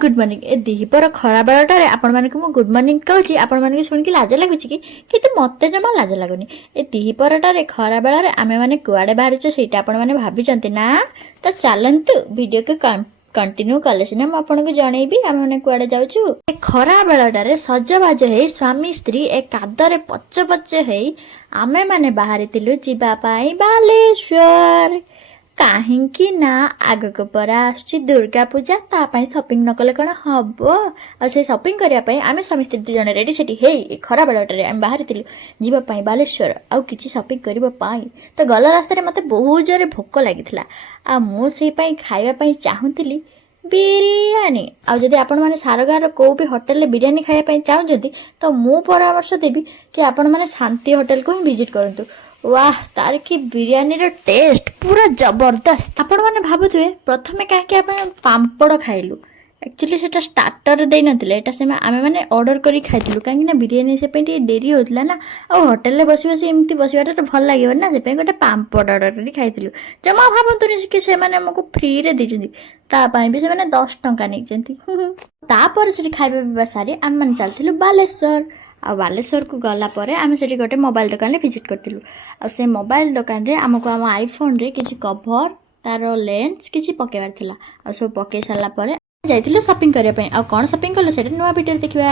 Good morning ए दिपर खरा बेलटारे आपण मानक मु गुड मॉर्निंग कहूची आपण मानक सुन कि लाज लागुची कि मते जमा लाज लागुनी ए दिपरटारे खरा बेलारे आमे माने कुआडे बाहरिछु सेटा आपण माने भाबिचंती ना तो चलंतु वीडियो के कंटिन्यू कले सिना मु आपन को जणेबी आमे माने कुआडे जाउछु ए खरा बेलटारे सजबाज हे स्वामी स्त्री ए कादरे पच्च पच्च हे आमे माने बाहरितिलु जिबा पाई बालेश्वर कहीं ना आगक परा आछि दुर्गा पूजा तापाई शॉपिंग न कले कण हबो आ से शॉपिंग करिया पई आमे स्वामी स्त्री जने रेडी सेठी हे खरा बेलटारे आमे बाहरितिलु जिबा पाई बालेश्वर आ किछि शॉपिंग करिबो पाई तो गला रास्ता रे मते बहुत जोरे भोक लागिथिला आ मु सेई पाई खाइबा पाई चाहुतिली बिरियानी आ जदि आपण माने सारगार को भी होटल ले बिरियानी खाइबा पाई चाहुजंती तो मु परामर्श देबी कि आपण माने शांति होटल को ही विजिट करंतु वाह तार की बिरियानी रो टेस्ट पूरा जबरदस्त आपण माने भाबुथुए प्रथमे काहे आपण पांपड़ खाइलु एक्चुअली सेटा स्टार्टर दे नथिले एटा से आमे माने ऑर्डर करी खाइतिलु काहे ना बिरियानी से पेटी देरी होतला ना आ होटल ले बसी बसी एमती बसिबाटा तो भल लागियो ना से पे गोटे पांपड़ ऑर्डर करी खाइतिलु जमा भाबंतुनी कि से माने हमको फ्री रे दिजंती ता पई भी से माने 10 टंका नै जंती ता पर से खाइबे बिबा सारी आम माने चलथिलु बालेश्वर आ बालेश्वर को गला परे आमे सेठी गोटे मोबाइल दुकान ले विजिट करथिलु आ से मोबाइल दुकान रे हमको हम आईफोन रे किछि कवर तारो लेंस किछि पकेवार थिला आ सब पके साला परे जाइथिलु शॉपिंग करिया पई आ कोन शॉपिंग करलो सेटा नुवा वीडियो देखिबा।